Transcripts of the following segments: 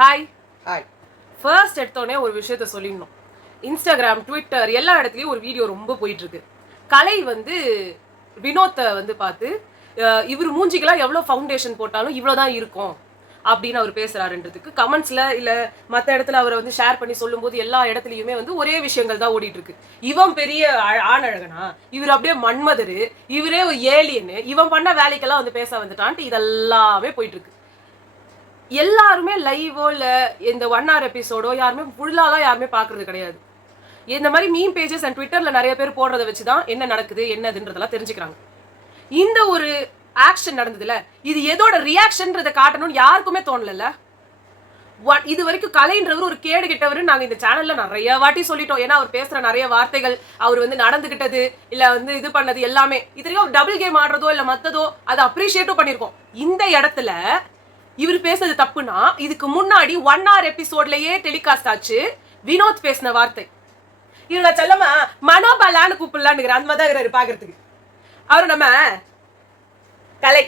Hi hi. First எடுத்தோடனே ஒரு விஷயத்த சொல்லிடணும். இன்ஸ்டாகிராம், ட்விட்டர் எல்லா இடத்துலையும் ஒரு வீடியோ ரொம்ப போயிட்டு இருக்கு. கலை வந்து வினோத்தை வந்து பார்த்து இவர் மூஞ்சிக்கெல்லாம் எவ்வளோ ஃபவுண்டேஷன் போட்டாலும் இவ்வளோதான் இருக்கும் அப்படின்னு அவர் பேசுறாருன்றதுக்கு கமெண்ட்ஸ்ல இல்ல மற்ற இடத்துல அவரை வந்து ஷேர் பண்ணி சொல்லும்போது எல்லா இடத்துலயுமே வந்து ஒரே விஷயங்கள் தான் ஓடிட்டு இருக்கு. இவன் பெரிய ஆணழகனா, இவர் அப்படியே மன்மதரு, இவரே ஒரு ஏலியனு, இவன் பண்ண வேலைக்கெல்லாம் வந்து பேச வந்துட்டான்ட்டு இதெல்லாமே போயிட்டு இருக்கு. எல்லாருமே லைவோ இல்ல இந்த 1 hour எபிசோடோ யாருமே ஃபுல்லாலாம் யாருமே பாக்குறது கிடையாது. இந்த மாதிரி மீம் பேஜஸ் அண்ட் ட்விட்டர்ல நிறைய பேர் போடுறத வச்சுதான் என்ன நடக்குது என்னதுன்றதெல்லாம் தெரிஞ்சுக்கிறாங்க. இந்த ஒரு ஆக்ஷன் நடந்ததுல இது எதோட ரியாக்ஷன்றதை காட்டணும்னு யாருக்குமே தோணல. இது வரைக்கும் கலைன்றவர் ஒரு கேடு கிட்டவர் நாங்க இந்த சேனல்ல நிறைய வாட்டி சொல்லிட்டோம். ஏன்னா அவர் பேசுற நிறைய வார்த்தைகள், அவர் வந்து நடந்துகிட்டது இல்ல வந்து இது பண்ணது எல்லாமே இத்தனைக்கும் டபுள் கேம் ஆடுறதோ இல்ல மத்ததோ அதை அப்ரிஷியேட்டும் பண்ணிருக்கோம். இந்த இடத்துல இவர் பேசுறது தப்புனா இதுக்கு முன்னாடி 1 hour எபிசோட்லயே டெலிகாஸ்ட் ஆச்சு வினோத் பேசின வார்த்தை. இவங்க செல்லமா மனோபாலான்னு கூப்பிடலான்னு அந்த மாதிரி தான் பாக்குறதுக்கு. அவரு நம்ம கலை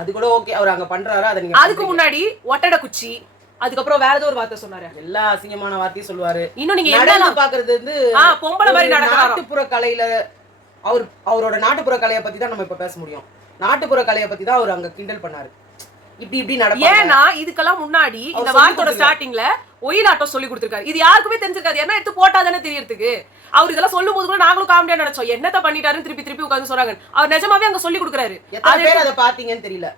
அது கூட ஓகே, அவர் அங்க பண்றாரு. அதை நீங்க அதுக்கு முன்னாடி ஒட்டட குச்சி, அதுக்கப்புறம் வேற ஏதோ ஒரு வார்த்தை சொன்னாரு. எல்லா அசிங்கமான வார்த்தையும் சொல்லுவாரு. இன்னும் நீங்க என்ன பாக்குறது வந்து பொம்பளை மாதிரி நாட்டுப்புற கலையில அவரோட நாட்டுப்புற கலையை பத்தி தான் நம்ம இப்ப பேச முடியும். நாட்டுப்புற கலையை பத்தி தான் அவர் அங்க கிண்டல் பண்ணாரு. இப்படி நடக்கும். ஏன்னா இதுக்கெல்லாம் முன்னாடி இந்த வாரத்தோட ஸ்டார்டிங்ல ஒயிலாட்டம் சொல்லி கொடுத்திருக்காரு. இது யாருக்குமே தெரிஞ்சிருக்காது. என்ன எடுத்து போட்டாதானே தெரியறதுக்கு. அவர் இதெல்லாம் சொல்லும் போது கூட நாங்களும் காமெடியா நினைச்சோம். என்னத்த பண்ணிட்டாருன்னு திருப்பி உட்கார்ந்து சொல்றாங்க. அவர் நிஜமாவே அங்க சொல்லி கொடுக்குறாரு. அதை பாத்தீங்கன்னு தெரியல.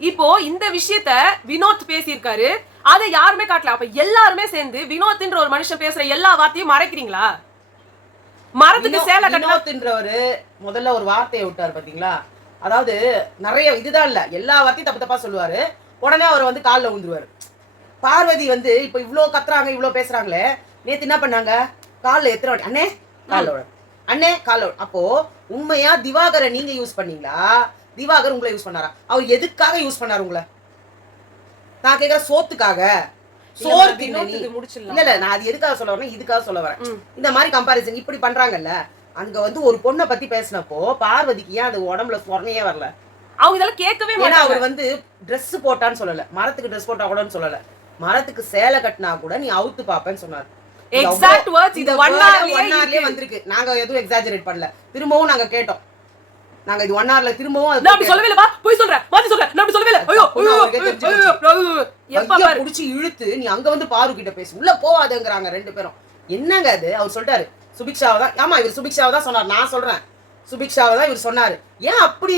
இப்போ இந்த விஷயத்த வினோத் பேசியிருக்காரு, அதை யாருமே காட்டல. அப்ப எல்லாருமே சேர்ந்து வினோத்ன்ற ஒரு மனுஷன் பேசுற எல்லா வார்த்தையும் மறைக்கிறீங்களா? மரத்துக்கு சேலை வினோத்ன்றவரு முதல்ல ஒரு வார்த்தையை விட்டாரு பாத்தீங்களா? அதாவது நிறைய இதுதான் இல்ல, எல்லா வார்த்தையும் தப்பு தப்பா சொல்லுவாரு. உடனே அவர் வந்து காலில் விழுந்துருவாரு. பார்வதி வந்து இப்ப இவ்வளவு கத்துறாங்க, இவ்வளவு பேசுறாங்களே, நேத்து என்ன பண்ணாங்க? காலில் எத்தனை வாட்டி அண்ணே காலோட அண்ணே காலோட. அப்போ உண்மையா திவாகரை நீங்க யூஸ் பண்ணீங்களா, திவாகர் உங்களை யூஸ் பண்ணாரா? அவர் எதுக்காக யூஸ் பண்ணாரு உங்களை? நான் கேக்குற சோத்துக்காக, சோறு இல்ல இல்ல, நான் அது எதுக்காக சொல்ல வரேன், இதுக்காக சொல்ல வரேன். இந்த மாதிரி கம்பாரிசன் இப்படி பண்றாங்கல்ல. அங்க வந்து ஒரு பொண்ணை பத்தி பேசினப்போ பார்வதிக்கு ஏன் அது உடம்புல சொர்ணையே வரல? அவங்க இதெல்லாம் கேட்கவே மாட்டாங்க. அவர் வந்து ட்ரெஸ் போட்டான்னு சொல்லல, மரத்துக்கு ட்ரெஸ் போட்டா கூடன்னு சொல்லல, மரத்துக்கு சேலை கட்டினா கூட நீ அவுத்து பாப்பேன்னு சொன்னாரு. எக்ஸாக்ட் வேர்ட்ஸ் இது 1 hourலயே வந்திருக்கு. நாங்க எதுவும் எக்ஸாஜரேட் பண்ணல. திரும்பவும் நாங்க கேட்டோம். நாங்க இது 1 hourல திரும்பவும் நான் அப்படி சொல்லவே இல்லப்பா, போய் சொல்றேன், மாத்தி சொல்றேன், நான் அப்படி சொல்லவே இல்ல. ஐயோ எப்ப பாரு புடிச்சு இழுத்து நீ அங்க வந்து பாரு கிட்ட பேசு, உள்ள போவாதங்கறாங்க ரெண்டு பேரும். என்னங்க அது? அவர் சொல்றாரு சுபிக்ஷாவை தான். ஆமா, இவர் சுபிக்ஷாவை தான் சொன்னார். நான் சொல்றேன் சுபிக்ஷாவை தான் இவர் சொன்னாரு. ஏன் அப்படி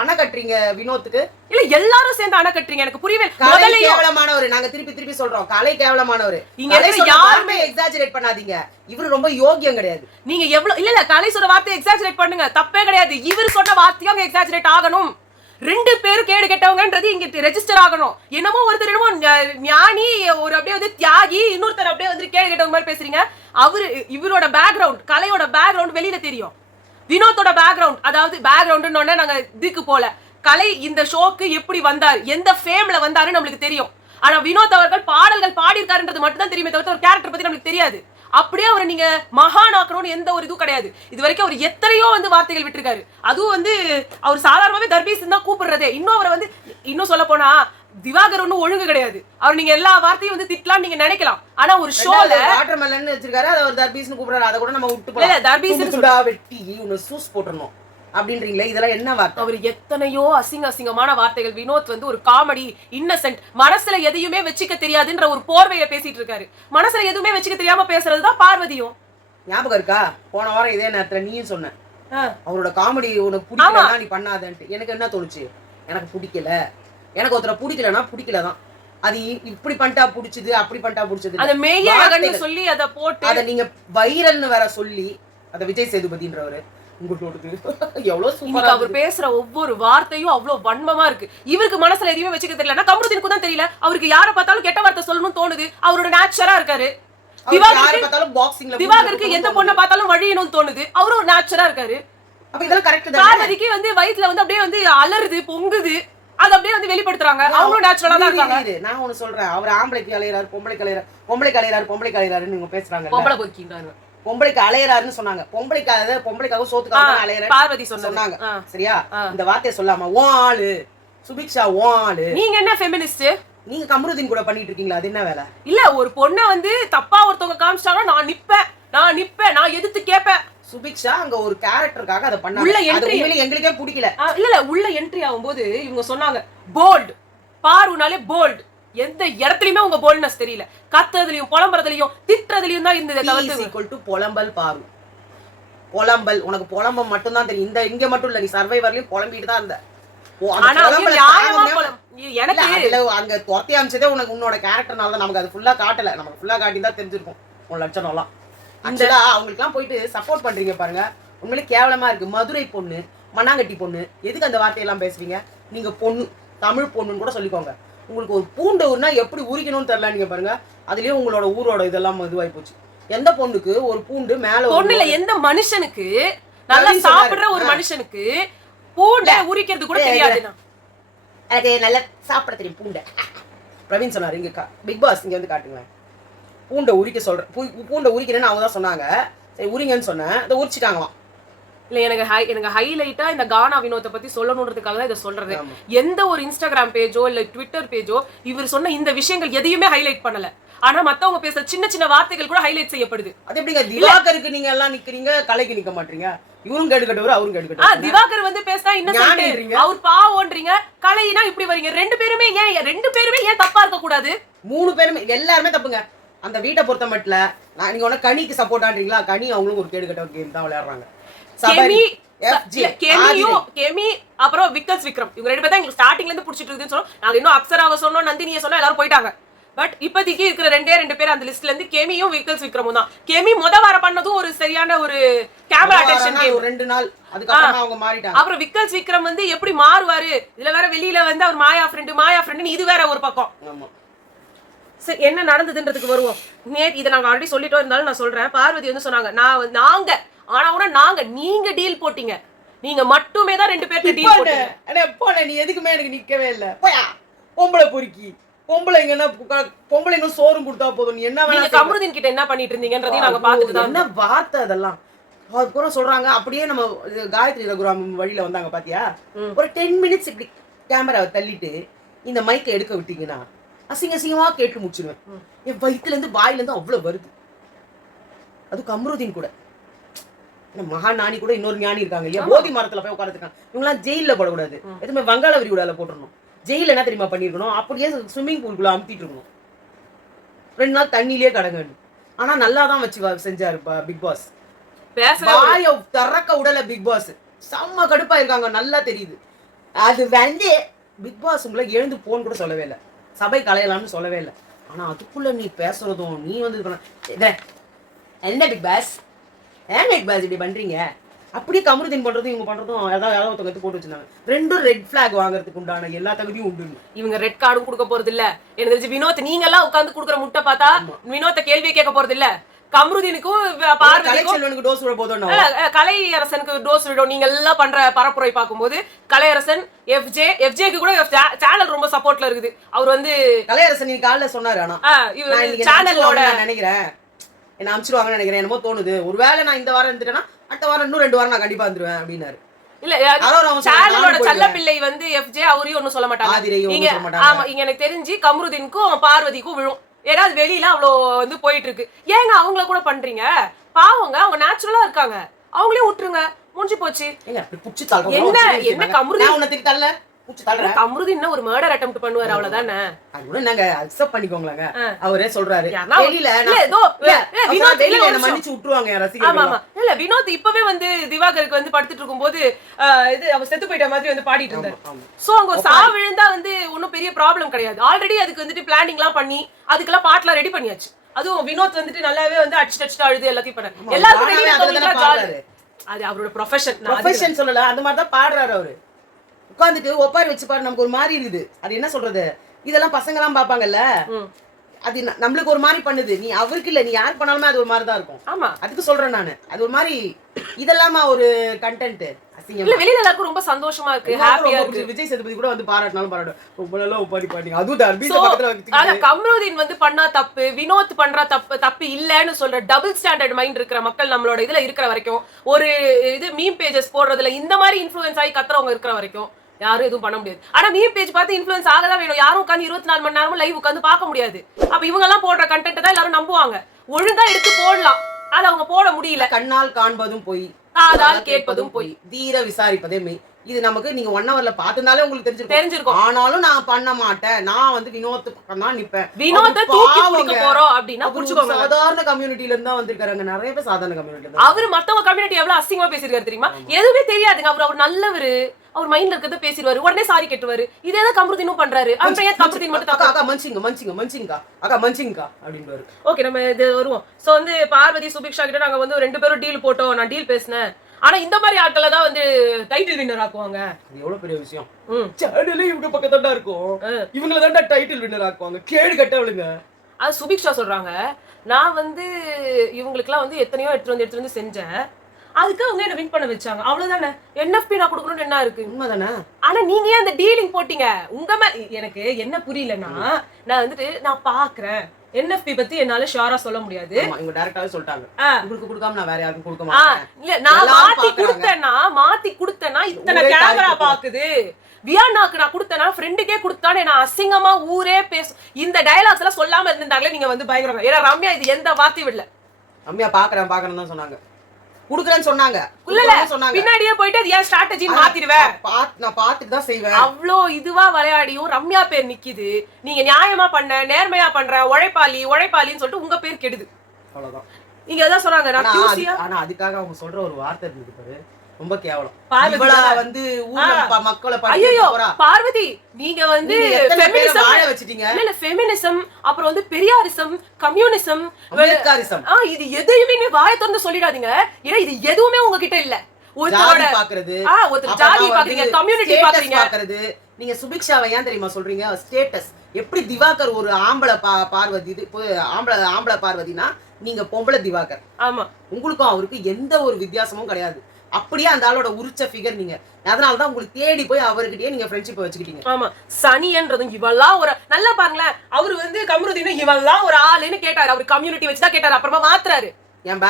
அணை கட்டுறீங்க வினோத்துக்கு? இல்ல எல்லாரும் சேர்ந்து அணை கட்டுறீங்க. எனக்கு புரியவே. கலை கேவலமானவர். நாங்க திருப்பி சொல்றோம், கலை கேவலமானவர். இங்க யாருமே எக்ஸாஜரேட் பண்ணாதீங்க. இவர் ரொம்ப யோகியம் கிடையாது. நீங்க எவ்வளவு இல்ல கலை சொல்ற வார்த்தையை எக்ஸாஜரேட் பண்ணுங்க, தப்பே கிடையாது. இவர் சொன்ன வார்த்தையும் அங்க எக்ஸாஜரேட் ஆகணும். ரெண்டு பேரும் கேடு கெட்டவங்கன்றது இங்க ரெஜிஸ்டர் ஆகணும். என்னமோ ஒருத்தர் என்னமோ ஞானி, ஒரு அப்படியே வந்து தியாகி, இன்னொருத்தர் அப்படியே வந்து கேடு கெட்டவங்க மாதிரி பேசுறீங்க. இவரோட பேக்ரவுண்ட், கலையோட பேக்ரவுண்ட் வெளியில தெரியும். வினோத்தோட பேக்ரவுண்ட், அதாவது பேக்ரவுண்ட்னு நாங்க இதுக்கு போல கலை இந்த ஷோக்கு எப்படி வந்தார், எந்த ஃபேம்ல வந்தாருன்னு நம்மளுக்கு தெரியும். ஆனா வினோத் அவர்கள் பாடல்கள் பாடியிருக்காருன்றது மட்டும் தான் தெரியுமே தவிர ஒரு கேரக்டர் பத்தி நம்மளுக்கு தெரியாது. அப்படியே அவரை நீங்க மகானாக்கணும்னு எந்த ஒரு இதுவும் கிடையாது. இது வரைக்கும் அவர் எத்தனையோ வந்து வார்த்தைகள் விட்டுருக்காரு. அதுவும் வந்து அவர் சாதாரணமாவே தர்பீஸ் தான் கூப்பிடுறதே. இன்னும் அவரை வந்து இன்னும் சொல்ல போனா திவாகர் ஒன்னும் ஒழுங்கு கிடையாது. அவர் நீங்க எல்லா வார்த்தையும் வந்து திட்டலாம் நீங்க நினைக்கலாம். ஆனா ஒரு ஷோல வாட்டர்மெலன் வச்சிருக்காரு, அது அவர் தர்பீஸ்னு கூப்பிடுறாரு. அத கூட நம்ம விட்டு போலாம். இல்ல தர்பீஸ் சுடா வெட்டி உன சூஸ் போட்டுறணும் அப்படின்றீங்களே, இதெல்லாம் என்ன வார்த்தை? அவர் எத்தனையோ அசிங்கமான வார்த்தைகள். வினோத் வந்து ஒரு காமெடி, இன்னசென்ட், மனசுல எதையுமே வச்சுக்க தெரியாதுன்ற ஒரு போர்வையை பேசிட்டு இருக்காரு. மனசுல எதுவுமே வச்சுக்க தெரியாம பேசுறதுதான் பார்வதியும். ஞாபகம் இருக்கா? போன வாரம் இதே நேரத்துல நீயும் சொன்ன அவரோட காமெடி உனக்கு பிடிக்கல நீ பண்ணாதன்ட்டு. எனக்கு என்ன தோணுச்சு? எனக்கு பிடிக்கல. எனக்கு ஒருத்தர பிடிக்கலன்னா பிடிக்கலதான். அது இப்படி பண்ணிட்டா பிடிச்சது, அப்படி பண்ணிட்டா பிடிச்சது. அத மேயகன்னு சொல்லி அத போட்டு அத நீங்க வைரல்னு வேற சொல்லி அத விஜய் சேதுபதின்றவரு அவர் பேசுற ஒவ்வொரு வார்த்தையும் அவ்வளவு வன்மமா இருக்கு. இவருக்கு மனசுல எதுவுமே வச்சுக்க தெரியல. கமருதீனுக்கு தான் தெரியல. அவருக்கு யாரை பார்த்தாலும் கெட்ட வார்த்தை சொல்லணும்னு தோணுது. அவரோட நேச்சரா இருக்காரு. திவாகருக்கு எந்த பொண்ணை பார்த்தாலும் வழியணும்னு தோணுது. அவரும் ஒரு நேச்சரா இருக்காரு. அப்ப இதெல்லாம் கரெக்ட் தான். பார்வதிக்கு வந்து வயித்துல வந்து அப்படியே வந்து அலறுது, பொங்குது. அது அப்படியே வந்து வெளிப்படுத்துறாங்க. அவங்களும் நேச்சுரலா தான் இருக்காங்க. நான் ஒன்னு சொல்றேன், அவர் ஆம்பளைக்கு அலையறாரு, பொம்பளைக்கு அலையறாரு, பொம்பளைக்கு அலையறாருன்னு நீங்க பேசுறாங்க. பொம்பளை போய்க்கின்றாரு, பொம்பளைக்கு அலையறாருன்னு சொன்னாங்க. பொம்பளைக்காக சோத்துக்காக அலையறாரு பார்வதி சொன்னாங்க. சரியா? இந்த வார்த்தையை சொல்லாம ஓ ஆளு சுபிக்ஷா ஓ ஆளு. நீங்க என்ன ஃபெமினிஸ்ட்? நீங்க கமருதீன் கூட பண்ணிட்டு இருக்கீங்களா? அது என்ன வேலை? இல்ல ஒரு பொண்ணை வந்து தப்பா ஒருத்தவங்க காமிச்சிட்டாங்கன்னா நான் நிப்பேன் நான் எதிர்த்து கேட்பேன். சுபிக்ஷா அங்க ஒரு கேரக்டருக்காக அதை பண்ணாங்க. உள்ள அது entry- உண்மையிலே எங்களுக்கே பிடிக்கல. இல்ல உள்ள என்ட்ரி ஆகும்போது இவங்க சொன்னாங்க போல்ட், பாருனாலே போல்ட். எந்த இடத்துலயுமே உங்க போல்ட்னஸ் தெரியல. கத்துறதுலயும் புலம்புறதுலயும் திட்டுறதுலயும் தான் இருந்தது தவிர்த்து. புலம்பல் பாரு, புலம்பல். உனக்கு புலம்பம் மட்டும் தான் தெரியும். இங்க மட்டும் இல்ல, நீ சர்வைவர்லயும் புலம்பிட்டு தான் இருந்த. ஆனா நியாயமா எனக்கு அதுல அங்க துரத்தி அமைச்சதே உனக்கு உன்னோட கேரக்டர்னால தான். நமக்கு அது ஃபுல்லா காட்டல, நமக்கு ஃபுல்லா காட்டி தான் தெரிஞ்சிருக்கும் உன் லட்சணம் எல்லாம். ஆக்சுவலா அவங்களுக்கு எல்லாம் போயிட்டு சப்போர்ட் பண்றீங்க பாருங்க, உண்மையிலே கேவலமா இருக்கு. மதுரை பொண்ணு, மண்ணாங்கட்டி பொண்ணு, எதுக்கு அந்த வார்த்தையெல்லாம் பேசுறீங்க? நீங்க பொண்ணு, தமிழ் பொண்ணுன்னு கூட சொல்லிக்கோங்க. உங்களுக்கு ஒரு பூண்டு ஊர்னா எப்படி உரிக்கணும்னு தெரியல. நீங்க பாருங்க, அதுலயே உங்களோட ஊரோட இதெல்லாம் இதுவாய் போச்சு. எந்த பொண்ணுக்கு ஒரு பூண்டு மேல பொண்ணுல எந்த மனுஷனுக்கு நல்லா சாப்பிடுற ஒரு மனுஷனுக்கு பூண்டை உரிக்கிறது கூட தெரியாது. எனக்கு நல்லா சாப்பிட தெரியும் பூண்டை. பிரவீன் சொன்னாரு இங்க பிக் பாஸ் இங்க வந்து காட்டுங்களேன். பூண்டை உரிக்க சொல்றேன், பூண்டை உரிக்கிறேன்னு அவங்க தான் சொன்னாங்க. சரி உரிங்கன்னு சொன்னேன், இதை உரிச்சிட்டாங்களாம். இல்ல எனக்கு ஹைலைட்டா இந்த கானா வினோத்தை பத்தி சொல்லணுன்றதுக்காக தான் இதை சொல்றது. எந்த ஒரு இன்ஸ்டாகிராம் பேஜோ இல்ல ட்விட்டர் பேஜோ இவர் சொன்ன இந்த விஷயங்கள் எதையுமே ஹைலைட் பண்ணல. ஆனா மத்தவங்க பேசுற சின்ன சின்ன வார்த்தைகள் கூட ஹைலைட் செய்யப்படுது. அது எப்படிங்க திவாகருக்கு நீங்க எல்லாம் நிக்கிறீங்க, கலைக்கு நிக்க மாட்டீங்க? இவரும் கேட்டுக்கிட்டவர் அவரும் கேட்டுக்கிட்டவர். திவாகர் வந்து பேசினா இன்னும் அவர் பாவம்ன்றீங்க, கலைனா இப்படி வரீங்க. ரெண்டு பேருமே ஏன் தப்பா இருக்க கூடாது? மூணு பேருமே எல்லாருமே தப்புங்க. அந்த வீட்டை பொறுத்த மட்டும் நீங்க ஒண்ணு கனிக்கு சப்போர்ட் ஆன்றீங்களா? கனி அவங்களும் ஒரு கேடுகட்ட கேம் தான் விளையாடுறாங்க. கெமி அப்புறம் விக்கல்ஸ் விக்ரம் இவங்க ரெண்டு பேரும் தான் எங்களுக்கு ஸ்டார்டிங்ல இருந்து பிடிச்சிட்டு இருக்குன்னு சொன்னோம். நாங்க இன்னும் அப்சராவை சொன்னோம், நந்தினியை சொன்னோம், எல்லாரும் போயிட்டாங்க. பட் இப்போதைக்கு இருக்கிற ரெண்டு பேர் அந்த லிஸ்ட்ல இருந்து கெமியும் விக்கல்ஸ் விக்ரமும் தான். கெமி வாரம் பண்ணதும் ஒரு சரியான ஒரு கேமரா அட்டென்ஷன் கேம், 2 நாள். அதுக்கப்புறம் அவங்க மாறிட்டாங்க. அப்புறம் விக்கல்ஸ் விக்ரம் வந்து எப்படி மாறுவாரு, இதுல வேற வெளியில வந்து அவர் மாயா ஃப்ரெண்ட் இது வேற ஒரு பக்கம். சரி என்ன நடந்ததுன்றதுக்கு வருவோம். இதை நாங்க ஆல்ரெடி சொல்லிட்டோம், இருந்தாலும் நான் சொல்றேன். பார்வதி வந்து சொன்னாங்க நீங்க டீல் போட்டீங்க, நீங்க மட்டுமே தான் 2 பேருக்கு டீல் போட்டீங்க. நீ எதுக்குமே எனக்கு நிக்கவே இல்ல. பொம்பளை பொறுக்கி பொம்பளைங்க சோறும் கொடுத்தா போதும். நீ என்ன நீங்க கமருதீன் கிட்ட என்ன பண்ணிட்டு இருந்தீங்கன்றதையும் நாங்க பாத்துட்டு தான். என்ன வார்த்தை அதெல்லாம் அவர் கூட சொல்றாங்க. அப்படியே நம்ம காயத்ரி ரகுராம் வழியில வந்தாங்க பாத்தியா, ஒரு 10 மினிட்ஸ் இப்படி கேமராவை தள்ளிட்டு இந்த மைக்கை எடுக்க விட்டீங்கன்னா அசிங்கமா கேட்டு முடிச்சிருவேன். என் வயிற்றுல இருந்து வாயில இருந்து அவ்வளவு வருது. அது கமருதீன் கூட மகா ஞானி கூட இன்னொரு ஞானி இருக்காங்க இல்லையா, போதி மரத்துல போய் உட்காந்துருக்காங்க. இவங்கெல்லாம் ஜெயில போடக்கூடாது, எதுவுமே வங்காள விரிகுடால போட்டுருணும். ஜெயில என்ன தெரியுமா பண்ணிருக்கணும், அப்படியே ஸ்விம்மிங் பூல்குள்ள அமுத்திட்டு இருக்கணும், 2 நாள் தண்ணியிலேயே கடங்க. ஆனா நல்லாதான் வச்சு செஞ்சாரு பிக் பாஸ். வாய திறக்க உடல பிக் பாஸ் செம்ம கடுப்பா இருக்காங்க, நல்லா தெரியுது. அது வந்து பிக் பாஸ் உங்களை எழுந்து போன்னு கூட சொல்லவே இல்லை, சபை கலையலாம்னு சொல்லவே இல்லை. ஆனா அதுக்குள்ள நீ பேசுறதும் நீ வந்து என்ன பிக் பாஸ் இப்படி பண்றீங்க, அப்படியே கமருதீன் பண்றதும் இவங்க பண்றதும் யாராவது ஒருத்தங்க போட்டு வச்சிருந்தாங்க. 2 ரெட் பிளாக் வாங்குறதுக்கு உண்டான எல்லா தகுதியும் உண்டு. இவங்க ரெட் கார்டும் கொடுக்க போறது இல்ல. எனக்கு தெரிஞ்சு வினோத் நீங்க எல்லாம் உட்கார்ந்து குடுக்குற முட்டை பார்த்தா வினோத்த கேள்வியே கேட்க போறது இல்ல. கமருதீனுக்கும் பார்வதிக்கும் டோஸ் விட போதும், கலையரசனுக்கு டோஸ் விடும். நீங்க எல்லாம் பண்ற பரப்புரை பார்க்கும்போது கலையரசன் எஃப்ஜேக்கு கூட சேனல் ரொம்ப சப்போர்ட்ல இருக்குது. அவர் வந்து கலையரசன் நீ காலைல சொன்னாரு. ஆனா சேனலோட நினைக்கிறேன் என்ன அமிச்சிருவாங்கன்னு நினைக்கிறேன், என்னமோ தோணுது. ஒருவேளை நான் இந்த வாரம் இருந்துட்டேன்னா அடுத்த வாரம் இன்னும் 2 வாரம் நான் கண்டிப்பா வந்துருவேன் அப்படின்னாரு. இல்ல சேனலோட செல்ல பிள்ளை வந்து எஃப்ஜே அவரையும் ஒன்னும் சொல்ல மாட்டாங்க. ஆமா, இங்க எனக்கு தெரிஞ்சு கமருதீனுக்கும் பார்வதிக்கும் விழும். ஏன்னா அது வெளியில அவ்வளோ வந்து போயிட்டு இருக்கு. ஏங்க அவங்கள கூட பண்றீங்க, பாவங்க, அவங்க நேச்சுரலா இருக்காங்க, அவங்களே விட்டுருங்க, முடிஞ்சு போச்சு. என்ன கமருதீன் ஒரு மர்டர் அட்டெம்ப்ட் பண்ணுவாரு, அவ்வளவுதானே. அது கூட நாங்க அக்செப்ட் பண்ணிக்கோங்களேங்க. அவரே சொல்றாரு மன்னிச்சு விட்டுருவாங்க ரசிகர்கள். ஆமா ஆமா, இல்ல வினோத் இப்பவே வந்து திவாகருக்கு வந்து படுத்துட்டு இருக்கும்போது இது அவர் செத்து போயிட்ட மாதிரி வந்து பாடிட்டு இருந்தாரு. சோ அங்க ஒரு சாவு விழுந்தா வந்து ஒன்னும் பெரிய ப்ராப்ளம் கிடையாது. ஆல்ரெடி அதுக்கு வந்துட்டு பிளானிங் எல்லாம் பண்ணி அதுக்கெல்லாம் பாட்டுலாம் ரெடி பண்ணியாச்சு. அதுவும் வினோத் வந்துட்டு நல்லாவே வந்து அடிச்சு அழுது எல்லாத்தையும் பண்ண எல்லாருக்கும் அது அவரோட ப்ரொஃபஷன் சொல்லல. அந்த மாதிரிதான் பாடுறாரு அவரு. உட்காந்துட்டு ஒப்பாரி வச்சு பாரு, நமக்கு ஒரு மாதிரி இருக்குது. அது என்ன சொல்றது, இதெல்லாம் பசங்க எல்லாம் பாப்பாங்கல்ல, அது நம்மளுக்கு ஒரு மாதிரி பண்ணுது. நீ அவருக்கு இல்ல, நீ யார் பண்ணாலுமே அது ஒரு மாதிரி தான் இருக்கும். ஆமா, அதுக்கு சொல்றேன் நானு. அது ஒரு மாதிரி இதெல்லாமா ஒரு கண்டென்ட் இல்ல, வெளியில எல்லாருக்கும் ரொம்ப சந்தோஷமா இருக்கு, ஹாப்பியா இருக்கு. விஜய் சேதுபதி கூட வந்து பாராட்டினாலும் பாராட்டும், ரொம்ப நல்லா ஒப்பாரி பாட்டீங்க. அதுவும் தர்பீஸ் பக்கத்துல வச்சு கமருதீன் வந்து பண்ணா தப்பு, வினோத் பண்ற தப்பு இல்லன்னு சொல்ற டபுள் ஸ்டாண்டர்ட் மைண்ட் இருக்கிற மக்கள் நம்மளோட இதுல இருக்கிற வரைக்கும், ஒரு இது மீம் பேஜஸ் போடுறதுல இந்த மாதிரி இன்ஃப்ளூயன்ஸ் ஆகி கத்துறவங்க இருக்கிற வரைக்கும் யாரும் எதுவும் பண்ண முடியாது. ஆனா மீம் பேஜ் பார்த்து இன்ஃப்ளூயன்ஸ் ஆகதான் வேணும். யாரும் உட்காந்து 24 மணி நேரமும் லைவ் உட்காந்து பார்க்க முடியாது. அப்ப இவங்க எல்லாம் போடுற கண்டென்ட் தான் எல்லாரும் நம்புவாங்க. ஒழுங்கா எடுத்து போடலாம், அது அவங்க போட முடியல. கண்ணால் காண்பதும் பொய், காதால் கேட்பதும் பொய், தீர விசாரிப்பதே மெய். இது நமக்கு நீங்க 1 ஹவர்ல பார்த்திருந்தாலே உங்களுக்கு தெரிஞ்சிருக்கும். ஆனாலும் நான் பண்ண மாட்டேன், நான் வந்து வினோத் பக்கம் தான் நிப்பேன். வினோத தூக்கி பிடிக்க போறோம் அப்படின்னா புடிச்சுக்கோங்க. சாதாரண கம்யூனிட்டில இருந்தா வந்திருக்காங்க, நிறைய பேர் சாதாரண கம்யூனிட்டி. அவரு மத்தவங்க கம்யூனிட்டி எவ்வளவு அசிங்கமா பேசிருக்காரு தெரியுமா? எதுவுமே தெரியாதுங்க. அவர் நல்லவரு, அவர் மைண்ட்ல இருக்கிறத பேசிடுவாரு, உடனே சாரி கேட்டுவாரு. இதே கமருதீனும் பண்றாரு. அப்புறம் ஏன் கமருதீன் மட்டும் அக்கா மன்சிங்கா அப்படின்றாரு. ஓகே, நம்ம இது வருவோம். சோ வந்து பார்வதி சுபிக்ஷா கிட்ட நாங்க வந்து 2 பேரும் டீல் போட்டோம், நான் டீல் பேசினேன். ஆனா இந்த மாதிரி ஆட்களை தான் வந்து டைட்டில் வின்னர் ஆக்குவாங்க. இது எவ்வளவு பெரிய விஷயம். சேனலே இவங்க பக்கத்தாண்டா இருக்கும், இவங்கள தாண்டா டைட்டில் வின்னர் ஆக்குவாங்க. கேடு கட்டவளுங்க. அது சுபிக்ஷா சொல்றாங்க, நான் வந்து இவங்களுக்குலாம் வந்து எத்தனையோ எடுத்து வந்து செஞ்சேன், அதுக்கு அவங்க என்ன வின் பண்ண வச்சாங்க, அவ்வளவுதானே. என்எஃப்பி நான் கொடுக்கணும்னு என்ன இருக்கு? உண்மைதானே. ஆனா நீங்க ஏன் அந்த டீலிங் போட்டீங்க? உங்க எனக்கு என்ன புரியலன்னா, நான் வந்துட்டு நான் பாக்குறேன் என்எஃப்பி பத்தி என்னால ஷியோரா சொல்ல முடியாது. இவங்க டைரக்டாவே சொல்லிட்டாங்க, உங்களுக்கு கொடுக்காம நான் வேற யாருக்கும் கொடுக்க மாட்டேன். இல்ல, நான் மாத்தி கொடுத்தேனா இத்தனை கேமரா பாக்குது. வியானாக்கு நான் கொடுத்தேனா, ஃப்ரெண்டுக்கே கொடுத்தானே, நான் அசிங்கமா ஊரே பேசும். இந்த டயலாக்ஸ் எல்லாம் சொல்லாம இருந்தாங்களே நீங்க வந்து பயங்கரம். ஏன்னா ரம்யா இது எந்த வார்த்தையும் விடல. ரம்யா பாக்குறேன் தான் சொன்னாங்க, குடுக்குறேன்னு சொன்னாங்க. பின்னாடியே போயிட்டு அது ஏன் ஸ்ட்ராட்டஜி மாத்திடுவேன், நான் பாத்துட்டு தான் செய்வேன். அவ்வளோ இதுவா விளையாடியும் ரம்யா பேர் நிக்குது. நீங்க நியாயமா பண்ண, நேர்மையா பண்ற, உழைப்பாளின்னு சொல்லிட்டு உங்க பேர் கெடுது. அவ்வளவுதான். நீங்க எதாவது சொன்னாங்க. ஆனா அதுக்காக அவங்க சொல்ற ஒரு வார்த்தை இருந்தது பாரு, ரொம்ப கேவலம். வந்து மக்களை பார்வதி நீங்க வந்து ஃபெமினிசம், அப்புறம் வந்து பெரியாரிசம், கம்யூனிசம், இது எதையுமே நீங்க வாயை திறந்து சொல்லிடாதீங்க. ஏன்னா இது எதுவுமே உங்ககிட்ட இல்ல. நீங்க சுபிக்ஷாவை ஏன் தெரியுமா சொல்றீங்க? ஸ்டேட்டஸ் எப்படி திவாகர் ஒரு ஆம்பளை பார்வதி, ஆம்பளை பார்வதினா நீங்க பொம்பளை திவாகர். ஆமா, உங்களுக்கும் அவருக்கு எந்த ஒரு வித்தியாசமும் கிடையாது. அப்படியே அந்த ஆளோட உரிச்ச ஃபிகர் நீங்க. அதனாலதான் உங்களுக்கு தேடி போய் அவர்கிட்டயே நீங்க ஃப்ரெண்ட்ஷிப் வச்சுக்கிட்டீங்க. ஆமா, சனின்றதும் இவெல்லாம் ஒரு நல்லா பாருங்களேன். அவரு வந்து கமருதீன் இவெல்லாம் ஒரு ஆளுன்னு கேட்டாரு, அவர் கம்யூனிட்டி வச்சுதான் கேட்டாரு, அப்புறமா மாத்துறாரு. என்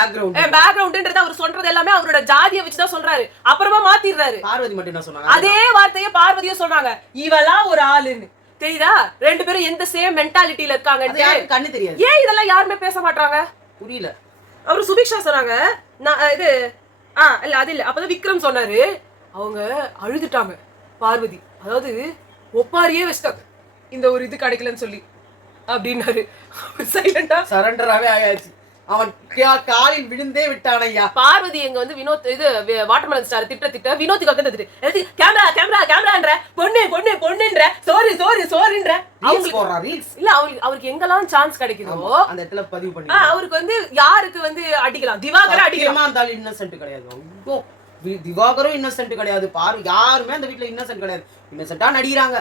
பேக்ரவுண்ட்ன்றது அவர் சொல்றது எல்லாமே அவரோட ஜாதியை வச்சுதான் சொல்றாரு, அப்புறமா மாத்திடுறாரு. பார்வதி மட்டும் என்ன சொன்னாங்க? அதே வார்த்தையை பார்வதியும் சொல்றாங்க, இவெல்லாம் ஒரு ஆளுன்னு. தெரியுதா? 2 பேரும் எந்த சேம் மென்டாலிட்டில இருக்காங்க. கண்ணு தெரியாது. ஏன் இதெல்லாம் யாருமே பேச மாட்டாங்க? புரியல. அவரு சுபிக்ஷா சொன்னாங்க, நான் இது இல்ல அது இல்ல. அப்பதான் விக்ரம் சொன்னாரு, அவங்க அழுதுட்டாங்க பார்வதி, அதாவது ஒப்பாரியே வச்சிட்டாங்க இந்த ஒரு இது கிடைக்கலன்னு சொல்லி அப்படின்னாரு. சைலண்டா சரண்டராவே ஆயாச்சு. அவன் காலில் விழுந்தே விட்டானையா. பார்வதி எங்க வந்து வினோத் இது வாட்டர்மெலன் ஸ்டார் திட்ட வினோத்துக்கு பக்கத்து கேமரான்ற பொண்ணுன்ற சோரின்ற இல்ல, அவருக்கு எங்கெல்லாம் சான்ஸ் கிடைக்குதோ அந்த இடத்துல பதிவு பண்ணி அவருக்கு வந்து யாருக்கு வந்து அடிக்கலாம், திவாகரை அடிக்கலாம். அந்த இன்னசென்ட் கிடையாது, திவாகரும் இன்னசென்ட் கிடையாது, பாரு யாருமே அந்த வீட்டுல இன்னசென்ட் கிடையாது. இன்னசென்ட்டா நடிக்கிறாங்க.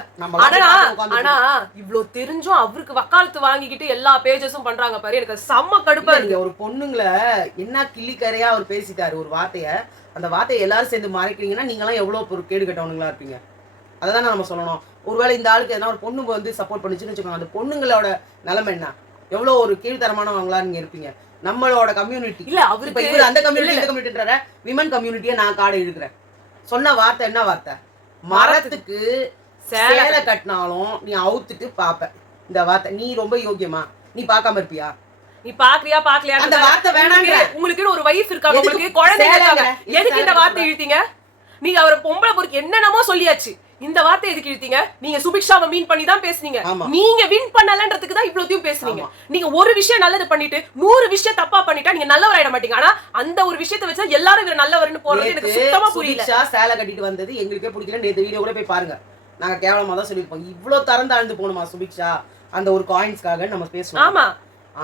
ஆனா இவ்ளோ தெரிஞ்சும் அவருக்கு வக்காலத்து வாங்கிக்கிட்டு எல்லா பேஜஸும் பண்றாங்க பாரு, எனக்கு செம்ம கடுப்பா இருக்கு. ஒரு பொண்ணுங்களை என்ன கிள்ளிக்கரையா அவர் பேசிட்டாரு ஒரு வார்த்தைய, அந்த வார்த்தையை எல்லாரும் சேர்ந்து மறைக்கிறீங்கன்னா நீங்க எல்லாம் எவ்வளவு ஒரு கேடு கட்டவனுங்களா இருப்பீங்க. அதான் நம்ம சொல்லணும். ஒருவேளை இந்த ஆளுக்கு எதனா ஒரு பொண்ணு வந்து சப்போர்ட் பண்ணிச்சுன்னு வச்சுக்கோங்க, அந்த பொண்ணுங்களோட நிலைமை என்ன, எவ்வளவு ஒரு கீழ்த்தரமானவங்களா நீங்க இருப்பீங்க. நம்மளோட கம்யூனிட்டி இல்ல, அவருக்கு இவரு அந்த கம்யூனிட்டி இந்த கம்யூனிட்டின்ற விமன் கம்யூனிட்டியை நான் காடை இழுக்கிறேன். சொன்ன வார்த்தை என்ன வார்த்தை? மரத்துக்கு சேலை கட்டினாலும் நீ அவுத்துட்டு பாப்ப. இந்த வார்த்தை நீ ரொம்ப யோக்கியமா? நீ பாக்காம இருப்பியா? நீ பாக்கலையா பாக்கலையா? அந்த வார்த்தை வேணாங்க. உங்களுக்கு ஒரு வைஃப் இருக்காங்க, உங்களுக்கு குழந்தைங்க இருக்காங்க, எதுக்கு இந்த வார்த்தை இழுத்தீங்க? நீங்க அவரை பொம்பளை பொறுக்கு என்னென்னமோ சொல்லியாச்சு, இந்த வார்த்தை எதுக்கு இழுத்தீங்க? நீங்க சுபிக்ஷாவை மீன் பண்ணி தான் பேசுனீங்க. நீங்க வின் பண்ணலன்றதுக்கு தான் இவ்வளவுத்தையும் பேசுனீங்க. நீங்க ஒரு விஷயம் நல்லது பண்ணிட்டு 100 விஷயம் தப்பா பண்ணிட்டா நீங்க நல்லவர் ஆயிட மாட்டீங்க. ஆனா அந்த ஒரு விஷயத்தை வச்சா எல்லாரும் இவர நல்லவர்னு போறது எனக்கு சுத்தமா புரியல. சுபிக்ஷா சேலை கட்டிட்டு வந்தது எங்களுக்கே பிடிக்கல. நேத்து வீடியோ கூட போய் பாருங்க, நாங்க கேவலமா தான் சொல்லிருப்போம். இவ்வளவு தரம் தாழ்ந்து போகணுமா சுபிக்ஷா அந்த ஒரு காயின்ஸ்க்காக நம்ம பேசுவோம். ஆமா,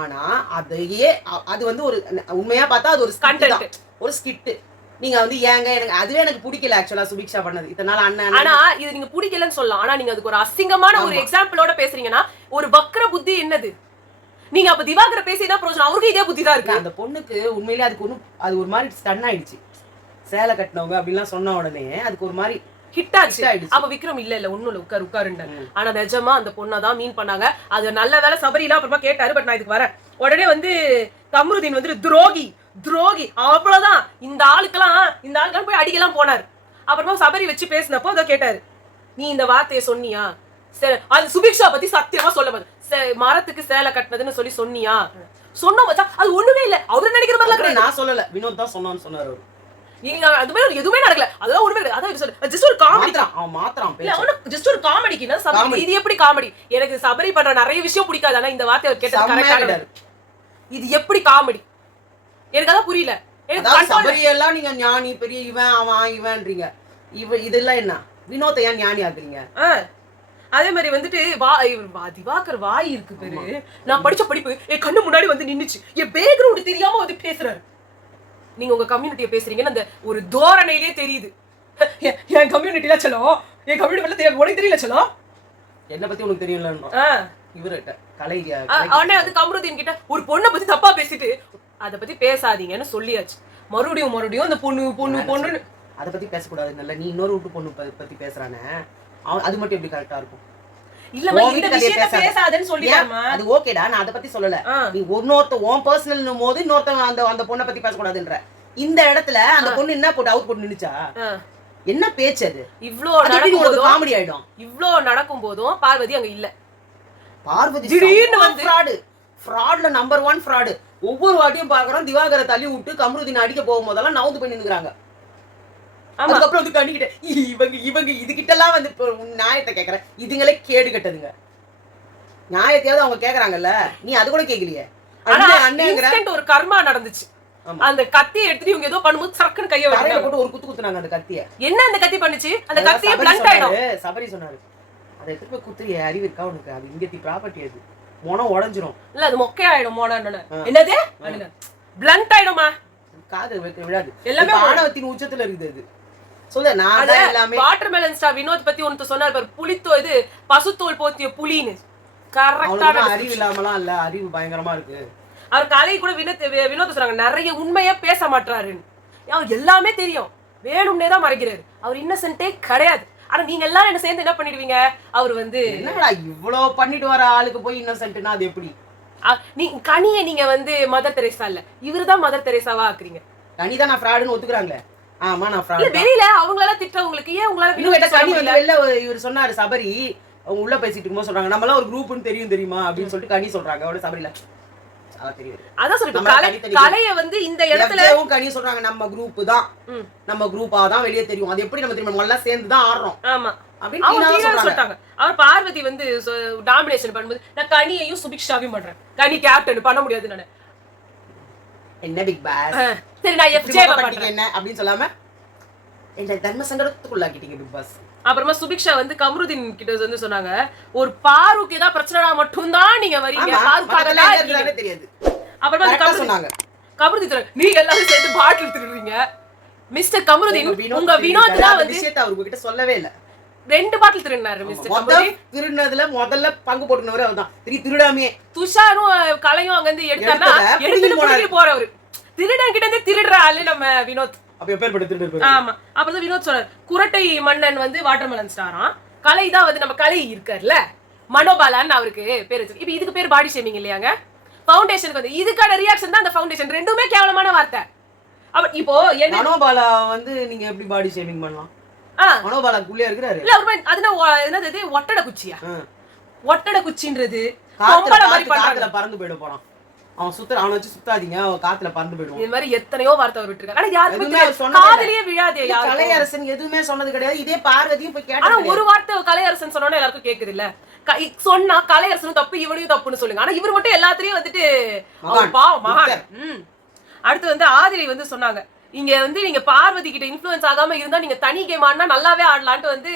ஆனா அதையே அது வந்து ஒரு உண்மையா பார்த்தா அது ஒரு கண்டென்ட், ஒரு ஸ்கிட். நீங்க வந்து ஏங்க எனக்கு அதுவே எனக்கு பிடிக்கல ஆக்சுவலா சுபிக்ஷா பண்ணது இதனால அண்ணன். ஆனா இது நீங்க பிடிக்கலன்னு சொல்லலாம், ஆனா நீங்க அதுக்கு ஒரு அசிங்கமான ஒரு எக்ஸாம்பிளோட பேசுறீங்கன்னா ஒரு வக்ர புத்தி என்னது? நீங்க அப்ப திவாகர பேசினா பிரயோஜனம், அவருக்கு இதே புத்தி தான் இருக்கு. அந்த பொண்ணுக்கு உண்மையிலேயே அது ஒரு மாதிரி ஸ்டன் ஆயிடுச்சு. சேலை கட்டினவங்க அப்படின்லாம் சொன்ன உடனே அதுக்கு ஒரு மாதிரி ஹிட் ஆச்சு. அப்ப விக்ரம் இல்ல ஒண்ணும் இல்ல உட்காருண்ட. ஆனா நிஜமா அந்த பொண்ணதான் மீன் பண்ணாங்க. அது நல்ல வேலை சபரிலாம் அப்புறமா கேட்டாரு. பட் நான் இதுக்கு வரேன். உடனே வந்து கமருதீன் வந்து துரோகி அவ்வளவுதான். இந்த ஆளுக்கெல்லாம் போய் அடிக்கலாம் போனாரு. அப்புறமா சபரி வச்சு பேசினப்போ அதை கேட்டாரு, நீ இந்த வார்த்தையை சொன்னியா? அது சுபிக்ஷா பத்தி சத்தியமா சொல்ல மாட்டேன். மரத்துக்கு சேலை கட்டினதுன்னு சொல்லி சொன்னியா? சொன்ன மச்சான் அது ஒண்ணுமே இல்ல. அவரு நினைக்கிற மாதிரி கிடையாது. நான் சொல்லல, வினோத் தான் சொன்னான்னு சொன்னாரு அவரு. நீங்க அது மாதிரி எதுவுமே நடக்கல. அதெல்லாம் ஒண்ணுமே கிடையாது. அதான் சொல்ல ஜஸ்ட் ஒரு காமெடி. அவன் மாத்திரம் இல்ல அவன ஜஸ்ட் ஒரு காமெடிக்குனா சபரி இது எப்படி காமெடி? எனக்கு சபரி பண்ற நிறைய விஷயம் பிடிக்காது. ஆனா இந்த வார்த்தை கேட்டது கரெக்ட்டா. இது எப்படி காமெடி? எனக்கு அதான் புரியல. எனக்கு சபரி எல்லாம் நீங்க ஞானி பெரிய இவன் அவன் இவன்றீங்க. இதெல்லாம் என்ன? வினோத்தை ஏன் ஞானி ஆக்குறீங்க? அதே மாதிரி வந்துட்டு திவாகர் வாய் இருக்கு பேரு. நான் படிச்ச படிப்பு என் கண்ணு முன்னாடி வந்து நின்னுச்சு. என் பேக்ரவுண்ட் தெரியாம வந்து பேசுறாரு. நீங்க உங்க கம்யூனிட்டியை பேசுறீங்கன்னு அந்த ஒரு தோரணையிலே தெரியுது. என் கம்யூனிட்டில சொல்லும், என் கம்யூனிட்டி உனக்கு தெரியல சொல்லும். என்ன பத்தி உனக்கு தெரியல? இவர்கிட்ட கலை அவனே வந்து கம்ருதீன் கிட்ட ஒரு பொண்ணை பத்தி தப்பா பேசிட்டு அதை பத்தி பேசாதீங்கன்னு சொல்லியாச்சு. மறுபடியும் அந்த பொண்ணு அதை பத்தி பேசக்கூடாது. நல்ல நீ இன்னொரு வீட்டு பொண்ணு பத்தி பேசுறானே, அது மட்டும் எப்படி கரெக்டா இருக்கும்? இல்ல இந்த விஷயத்தை பேசாதேன்னு சொல்லியாமா? அது ஓகேடா, நான் அதை பத்தி சொல்லல. நீ ஒன்னொருத்த உன் பர்சனல் போது இன்னொருத்தவங்க அந்த பொண்ணை பத்தி பேசக்கூடாதுன்ற இந்த இடத்துல அந்த பொண்ணு என்ன போட்டு அவுட் போட்டு நின்னுச்சா? என்ன பேச்சு அது? இவ்ளோ நடக்கும் காமெடி ஆயிடும். இவ்ளோ நடக்கும் போதும் பார்வதி அங்க இல்ல. பார்வதி திடீர்னு வந்து ஃப்ராட்ல நம்பர் 1 ஃப்ராடு. ஒவ்வொரு வாட்டியும் பாக்குறோம் திவாகரை தள்ளி விட்டு கம்ருதீன் அடிக்க போகும் போதெல்லாம் நவுந்து போய் நின்னுறாங்க. அதுக்கப்புறம் வந்து கண்ணிக்கிட்ட இவங்க இதுகிட்ட எல்லாம் வந்து நியாயத்தை கேக்குறேன். இதுங்களே கேடு கட்டதுங்க. நியாயத்தையாவது அவங்க கேக்குறாங்கல்ல, நீ அது கூட கேக்கலையே. ஒரு கர்மா நடந்துச்சு. அந்த கத்தியை எடுத்துட்டு இவங்க ஏதோ பண்ணும்போது சரக்குன்னு கைய போட்டு ஒரு குத்து குத்துனாங்க. அந்த கத்திய என்ன அந்த கத்தி பண்ணுச்சு? அந்த கத்தியை பிளண்ட் ஆயிடும். சபரி சொன்னாரு, அதை எடுத்து போய் குத்துறிய அறிவு இருக்கா உனக்கு? அது இங்கத்தி ப்ராப்பர்ட்டி, அது மொனம் உடஞ்சிரும். இல்ல அது மொக்கை ஆயிடும். மொனன்னு என்னது பிளண்ட் ஆயிடுமா? காது வைக்க விடாது. எல்லாமே ஆணவத்தின் உச்சத்துல இருக்குது. அது சொல்ல நான் எல்லாமே வாட்டர்மெலன் ஸ்டார் வினோத் பத்தி ஒன்னு சொன்னார் பாரு, புளித்தோ இது பசுத்தோல் போத்திய புலின்னு. கரெக்டான அறிவு இல்லாமலாம் இல்ல, அறிவு பயங்கரமா இருக்கு. அவர் கலை கூட வினோத் சொன்னாங்க நிறைய உண்மையா பேச மாட்டாருன்னு. அவர் எல்லாமே தெரியும், வேணும்னே தான் மறைக்கிறாரு. அவர் இன்னசென்ட்டே கிடையாது. ஆனா நீங்க எல்லாரும் என்ன சேர்ந்து என்ன பண்ணிடுவீங்க? அவர் வந்து என்னடா இவ்வளவு பண்ணிட்டு வர ஆளுக்கு போய் இன்னசென்ட்னா அது எப்படி? கனியை நீங்க வந்து மதர் தெரேசா இல்ல, இவருதான் மதர் தெரேசாவா ஆக்குறீங்க. கனி தான் நான் ஃப்ராடுன்னு ஒத்துக்குறாங்களே. ஆமா நான் ஃப்ராட். வெளியில அவங்களால திட்டவங்களுக்கு ஏன் உங்களால இவர் சொன்னாரு சபரி அவங்க உள்ள பேசிட்டு இருக்கும்போது சொல்றாங்க நம்ம எல்லாம் ஒரு குரூப்னு தெரியுமா அப்படின்னு சொல்லிட்டு கனி சொல்றாங்க. அவரோட சபரில அதான் சொல்லிட்டு கலைய வந்து இந்த இடத்துல கனி சொல்றாங்க நம்ம குரூப் தான், நம்ம குரூப்பா தான் வெளியே தெரியும். அது எப்படி நம்ம தெரியும்? நம்ம எல்லாம் சேர்ந்து தான் ஆடுறோம். ஆமா அப்படின்னு சொல்லிட்டாங்க. அவர் பார்வதி வந்து டாமினேஷன் பண்ணும்போது நான் கனியையும் சுபிக்ஷாவையும் பண்றேன், கனி கேப்டன் பண்ண முடியாது. நான் என்ன பிக் பாஸ் சரி நான் எஃப்ஜே பண்றேன் என்ன அப்படின்னு சொல்லாம என்ன தர்ம சங்கடத்துக்குள்ளாக்கிட்டீங்க பிக் பாஸ். அப்புறமா சுபிக்ஷா வந்து கம்ருதீன் கிட்ட வந்து சொன்னாங்க, ஒரு பாருக்கு ஏதாவது பிரச்சனைனா மட்டும் தான் நீங்க வரீங்க, பாருக்காக தெரியாது. அப்புறமா சொன்னாங்க கம்ருதீன் நீங்க எல்லாரும் சேர்த்து பாட்டில் திருடுறீங்க. மிஸ்டர் கம்ருதீன் உங்க வினோத் தான் வந்து விஷயத்தை அவர் உங்ககிட்ட சொல்லவே இல்ல. 2 பாட்டில் திருடினாரு மிஸ்டர் கம்ருதீன். திருடுனதுல முதல்ல பங்கு போட்டுனவரே அவர்தான். திருடாமே துஷாரும் கலையும் அங்க இருந்து எடுத்தானா எடுத்துட்டு போறவரு. திருடன் கிட்ட இருந்து திருடுற ஆளு நம்ம வினோத். அப்ப எப்பேர்பட்ட திருடன் இருப்பாரு. ஆமா அப்பதான் வினோத் சொன்னார் குரட்டை மன்னன் வந்து வாட்டர்மெலன் ஸ்டாராம். கலை தான் வந்து நம்ம கலை இருக்கார்ல மனோபாலான்னு அவருக்கு பேர் வச்சு. இப்ப இதுக்கு பேர் பாடி ஷேமிங் இல்லையாங்க? ஃபவுண்டேஷனுக்கு வந்து இதுக்கான ரியாக்ஷன் தான் அந்த ஃபவுண்டேஷன். ரெண்டுமே கேவலமான வார்த்தை. இப்போ என்ன மனோபாலா வந்து நீங்க எப்படி பாடி ஷேமிங் பண்ணலாம்? மனோபாலா குள்ளே இருக்காரு. இல்ல அவர் என்னது ஒட்டட குச்சியா? ஒட்டட குச்சின்றது பொம்பளை மாதிரி பண்றாங்க. பறந்து போய்ட போறான் அவன். அவனை வச்சு சுத்தாதீங்க, காத்துல பறந்து போயிடுவான். இந்த மாதிரி எத்தனையோ வார்த்தை அவர் விட்டுருக்காரு. ஆனா யாருமே காதுலயே விழாதே. கலையரசன் எதுவுமே சொன்னது கிடையாது. இதே பார்வதியும் போய் கேட்டா ஆனா ஒரு வார்த்தை கலையரசன் சொன்னோட எல்லாருக்கும் கேக்குது இல்ல. சொன்னா கலையரசனும் தப்பு இவனையும் தப்புன்னு சொல்லுங்க. ஆனா இவர் மட்டும் எல்லாத்தையும் வந்துட்டு பாவம் மகான். அடுத்து வந்து ஆதிரி வந்து சொன்னாங்க, இங்க வந்து நீங்க பார்வதி கிட்ட இன்ஃப்ளூயன்ஸ் ஆகாம இருந்தா நீங்க தனி கேம் ஆடினா நல்லாவே ஆடலான்ட்டு வந்து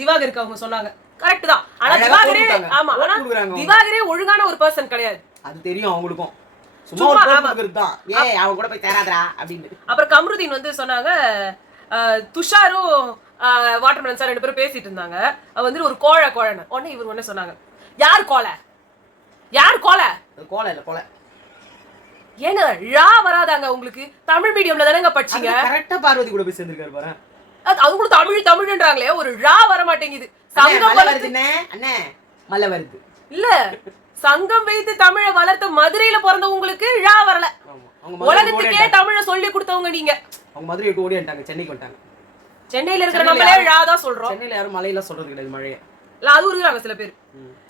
திவாகருக்கு அவங்க சொன்னாங்க. கரெக்ட் தான். ஆனா திவாகரே ஆமா ஆனா திவாகரே ஒழுங்கான ஒரு பர்சன் கிடையாது. அது தெரியும் அவங்களுக்கும். சும்மா ஒரு போக்குறது தான். ஏய் அவன் கூட போய் சேராதடா அப்படினு. அப்புறம் கம்ருதீன் வந்து சொன்னாங்க துஷாரும் வாட்டர்மெலன் சார் 2 பேரும் பேசிட்டு இருந்தாங்க. அவ வந்து ஒரு கோழன்னு. உடனே இவர் என்ன சொன்னாங்க, யார் கோழை? யார் கோழை? கோழை இல்ல கோழை. ஏங்க ழா வராதாங்க உங்களுக்கு? தமிழ் மீடியம்ல தானங்க படிச்சீங்க. கரெக்ட்டா பார்வதி கூட போய் சேர்ந்திருக்காரு பாரு. அது கூட தமிழ்ன்றாங்களே, ஒரு ழா வர மாட்டேங்குது. சங்கம் வருதுனே அண்ணே மல்ல வருது. இல்ல சங்கம் வைத்து தமிழை வளர்த்த மதுரையில பிறந்த உங்களுக்கு ழா வரல. உலகத்துக்கே தமிழை சொல்லி கொடுத்தவங்க நீங்க. அவங்க மதுரை விட்டு ஓடிட்டாங்க, சென்னைக்கு வந்துட்டாங்க. சென்னையில இருக்கிற நம்மளே தான் சொல்றோம். சென்னையில யாரும் மழையில சொல்றது கிடையாது மழையை. இல்ல அது இருக்கிறாங்க சில பேர்.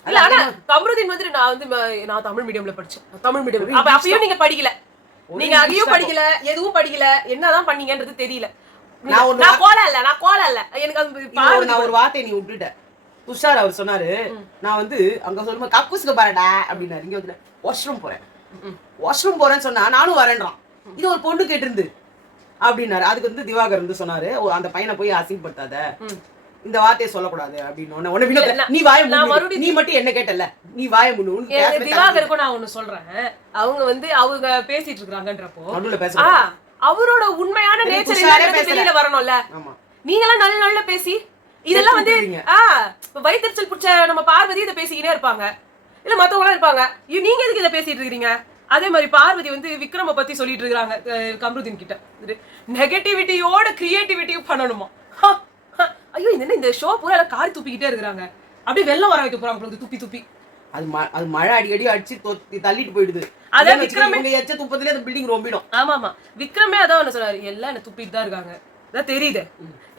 இல்ல ஆனா கமருதீன் வந்து நான் தமிழ் மீடியம்ல படிச்சேன். தமிழ் மீடியம் அப்பயும் நீங்க படிக்கல, நீங்க அதையும் படிக்கல, எதுவும் படிக்கல, என்னதான் பண்ணீங்கன்றது தெரியல. நான் கோலா இல்ல எனக்கு நான் ஒரு வார்த்தை நீ விட்டுட்ட. துஷார் அவர் சொன்னாரு, நான் வந்து அங்க சொல்லும்போது கக்கூசுக்கு பாருடா அப்படின்னாரு. இங்க வந்து வாஷ்ரூம் போறேன்னு சொன்னா நானும் வரேன்றான். இது ஒரு பொண்ணு கேட்டிருந்து அப்படின்னாரு. அதுக்கு வந்து திவாகர் வந்து சொன்னாரு, அந்த பையனை போய் அசிங்கப்படுத்தாத, இந்த வார்த்தையை சொல்லக்கூடாது அப்படின்னு. நீ வாய மூடு, நீ மட்டும் என்ன கேட்டல, நீ வாய மூடு. திவாகருக்கும் நான் ஒண்ணு சொல்றேன், அவங்க வந்து அவங்க பேசிட்டு இருக்காங்கன்றப்போ அவரோட உண்மையான நேச்சர் வெளியில வரணும்ல. நீங்க எல்லாம் நல்ல பேசி இதெல்லாம் வந்து வயிற்றுச்சல் பிடிச்ச நம்ம பார்வதி இதை பேசிக்கிட்டே இருப்பாங்க, இல்ல மத்தவங்க எல்லாம் இருப்பாங்க, நீங்க எதுக்கு இதை பேசிட்டு இருக்கீங்க? அதே மாதிரி பார்வதி வந்து விக்ரம பத்தி சொல்லிட்டு இருக்காங்க கமருதீன் கிட்ட. நெகட்டிவிட்டியோட கிரியேட்டிவிட்டியும் பண்ணணுமா? ஐயோ இந்த ஷோ பூரா காரி துப்பிக்கிட்டே இருக்கிறாங்க, அப்படியே வெள்ளம் வர வைக்க போறாங்க துப்பி. அது மழை அடிக்கடி அடிச்சு தள்ளிட்டு போயிடுது. அதான் விக்ரமே எச்ச துப்பத்திலே அந்த பில்டிங் ரொம்பிடும். ஆமா விக்ரமே அதான் என்ன சொன்னாரு, எல்லாம் என்ன துப்பிட்டு தான் இருக்காங்க, அதான் தெரியுது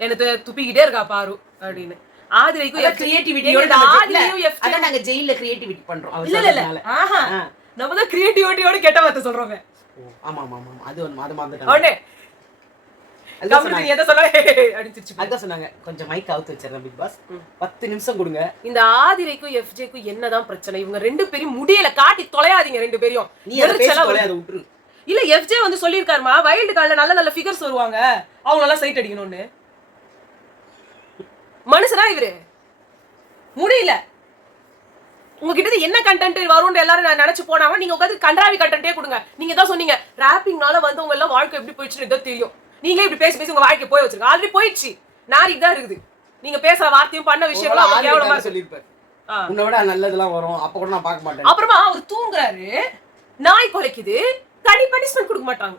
எனக்கு துப்பிக்கிட்டே இருக்கா பாரு அப்படின்னு. ஆதிரைக்கும் கிரியேட்டிவிட்டியோட அதான் நாங்க ஜெயில்ல கிரியேட்டிவிட்டி பண்றோம். இல்ல நம்ம தான் கிரியேட்டிவிட்டியோட கெட்ட வார்த்தை சொல்றோம். ஆமா அது மாதிரி சொன்னாங்க. கொஞ்சம் மைக் அவுத்து வச்சிருந்தேன் பிக் பாஸ், 10 நிமிஷம் கொடுங்க. இந்த ஆதிரைக்கும் எஃப்ஜேக்கும் என்னதான் பிரச்சனை? இவங்க ரெண்டு பேரும் முடியல, காட்டி தொலையாதீங்க ரெண்டு பேரும். விட்டுரு. இல்ல எஃப்ஜே வந்து சொல்லிருக்காருமா, வைல்டு கார்டுல நல்ல ஃபிகர்ஸ் வருவாங்க, அவங்க எல்லாம் சைட் அடிக்கணும்னு. மனுஷனா இவரு? முடியல. உங்ககிட்ட என்ன கண்டென்ட் வரும்னு எல்லாரும் நான் நினைச்சு போனாங்க. நீங்க உட்காந்து கண்டாவி கண்டென்ட்டே கொடுங்க. நீங்க தான் சொன்னீங்க ராப்பிங்னால வந்து உங்க எல்லாம் வாழ்க்கை எப்படி போயிடுச்சுன்னு தெரியும், நீங்களே இப்படி பேசி உங்க வாழ்க்கை போய் வச்சிருக்க. ஆல்ரெடி போயிடுச்சு, நாளைக்கு தான் இருக்குது. நீங்க பேசுற வார்த்தையும் பண்ண விஷயங்களும் கேவலமா சொல்லிருப்பாரு. உன்னை விட நல்லதெல்லாம் வரும், அப்ப கூட நான் பார்க்க மாட்டேன். அப்புறமா அவர் தூங்குறாரு, நாய் குலைக்குது, கனி பனிஷ்மெண்ட் கொடுக்க மாட்டாங்க.